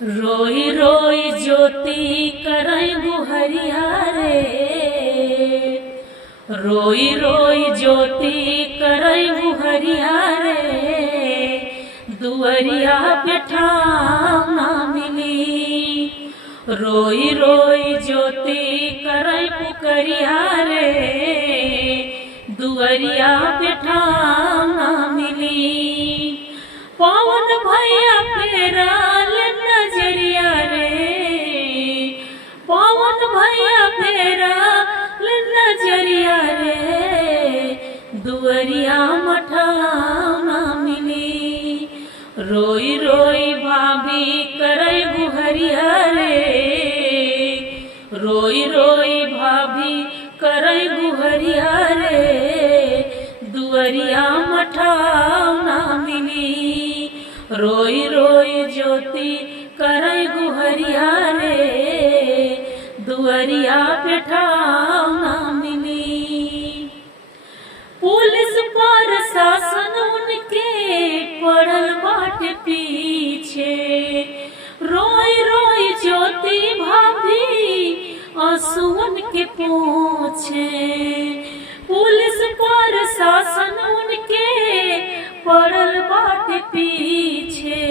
रोई रोई ज्योति करई गुहरिया रे, रोई रोई ज्योति करई गुहरिया रे, दुअरिया पे ठाम ना मिली। रोई रोई ज्योति करई पुकरिया रे, दुअरिया पे ठाम ना मिली। पवन भैया फेराल नजरिया रे, पवन भैया फेराल नजरिया रे, दुअरिया मठाम ना मिली। रोई रोई भाभी करई गुहरिया रे, रोई रोई भाभी करई गुहरिया रे, दुअरिया मठाम ना मिली। रोई रोई ज्योति करई गुहरिया रे, दुअरिया पे ठाम ना मिली। पुलिस प्रशासन उनके पड़ल बाटे पीछे, रोई रोई ज्योति भाभी आंसुअन के पूछे। पुलिस प्रशासन उनके पड़ल बाटे पीछे,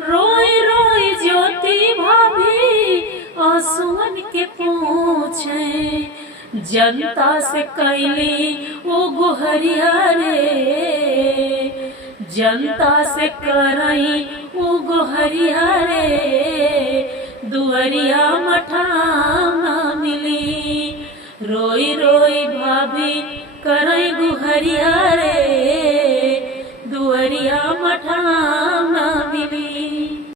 रोई रोई ज्योति भाभी आंसुअन के पूछे। जनता से कैली वो गुहरिया रे, जनता से करई वो गुहरिया रे, दुअरिया मठाम ना मिली। रोई रोई भाभी करई गुहरिया रे, दुअरिया मठाम